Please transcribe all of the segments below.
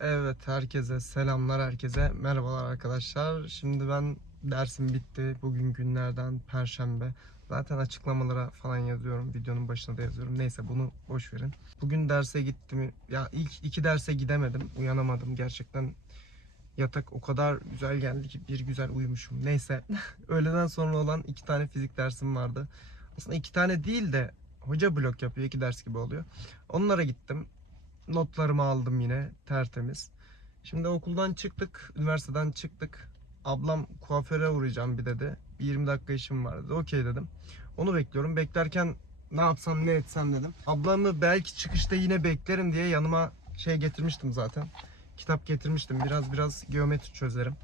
Evet herkese selamlar herkese merhabalar arkadaşlar. Şimdi ben dersim bitti. Bugün günlerden perşembe. Zaten açıklamalara falan yazıyorum. Videonun başına da yazıyorum. Neyse bunu boş verin. Bugün derse gittim. Ya ilk iki derse gidemedim. Uyanamadım. Gerçekten yatak o kadar güzel geldi ki bir güzel uyumuşum. Neyse öğleden sonra olan iki tane fizik dersim vardı. Aslında iki tane değil de hoca blok yapıyor. iki ders gibi oluyor. Onlara gittim. Notlarımı aldım yine tertemiz. Şimdi okuldan çıktık, üniversiteden çıktık. Ablam kuaföre uğrayacağım bir dedi. Bir 20 dakika işim vardı. Okey dedim. Onu bekliyorum. Beklerken ne yapsam ne etsem dedim. Ablamı belki çıkışta yine beklerim diye yanıma şey getirmiştim zaten. Kitap getirmiştim. Biraz biraz geometri çözerim.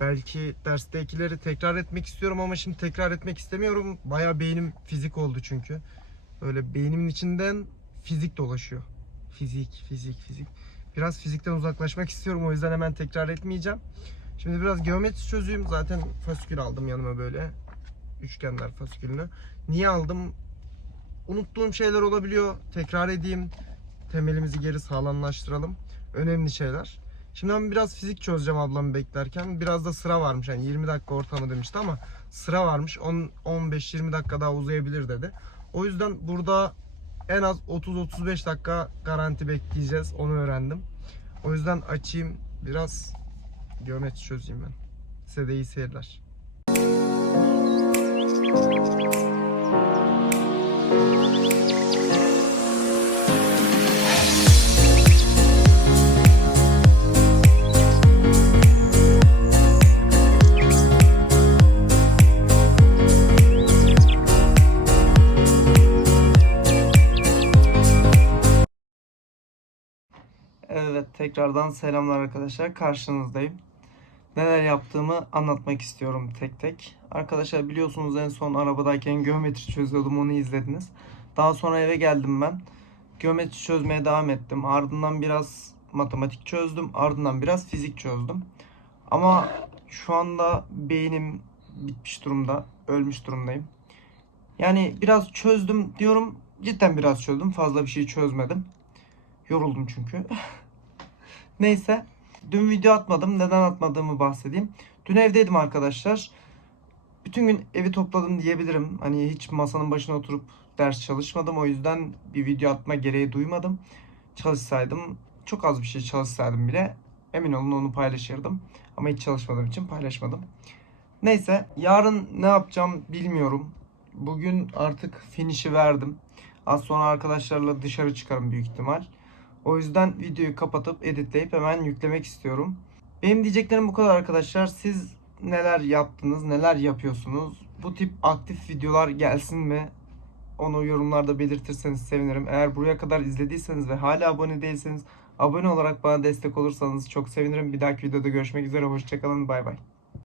Belki derstekileri tekrar etmek istiyorum ama şimdi tekrar etmek istemiyorum. Bayağı beynim fizik oldu çünkü. Böyle beynimin içinden fizik dolaşıyor. Fizik, fizik, fizik. Biraz fizikten uzaklaşmak istiyorum. O yüzden hemen tekrar etmeyeceğim. Şimdi biraz geometri çözeyim. Zaten fasikül aldım yanıma böyle. Üçgenler fasikülünü. Niye aldım? Unuttuğum şeyler olabiliyor. Tekrar edeyim. Temelimizi geri sağlamlaştıralım. Önemli şeyler. Şimdi ben biraz fizik çözeceğim ablamı beklerken. Biraz da sıra varmış. Yani 20 dakika ortamı demişti ama sıra varmış. 10 15-20 dakika daha uzayabilir dedi. O yüzden burada en az 30-35 dakika garanti bekleyeceğiz. Onu öğrendim. O yüzden açayım biraz geometri çözeyim ben. Size de iyi seyirler. Evet tekrardan selamlar arkadaşlar karşınızdayım. Neler yaptığımı anlatmak istiyorum tek tek. Arkadaşlar biliyorsunuz en son arabadayken geometri çözüyordum onu izlediniz. Daha sonra eve geldim ben. Geometri çözmeye devam ettim. Ardından biraz matematik çözdüm. Ardından biraz fizik çözdüm. Ama şu anda beynim bitmiş durumda. Ölmüş durumdayım. Yani biraz çözdüm diyorum. Cidden biraz çözdüm. Fazla bir şey çözmedim. Yoruldum çünkü. Neyse. Dün video atmadım. Neden atmadığımı bahsedeyim. Dün evdeydim arkadaşlar. Bütün gün evi topladım diyebilirim. Hani hiç masanın başına oturup ders çalışmadım. O yüzden bir video atma gereği duymadım. Çalışsaydım, çok az bir şey çalışsaydım bile emin olun onu paylaşırdım. Ama hiç çalışmadığım için paylaşmadım. Neyse, yarın ne yapacağım bilmiyorum. Bugün artık finişi verdim. Az sonra arkadaşlarla dışarı çıkarım büyük ihtimal. O yüzden videoyu kapatıp editleyip hemen yüklemek istiyorum. Benim diyeceklerim bu kadar arkadaşlar. Siz neler yaptınız, neler yapıyorsunuz? Bu tip aktif videolar gelsin mi? Onu yorumlarda belirtirseniz sevinirim. Eğer buraya kadar izlediyseniz ve hala abone değilseniz abone olarak bana destek olursanız çok sevinirim. Bir dahaki videoda görüşmek üzere. Hoşçakalın. Bay bay.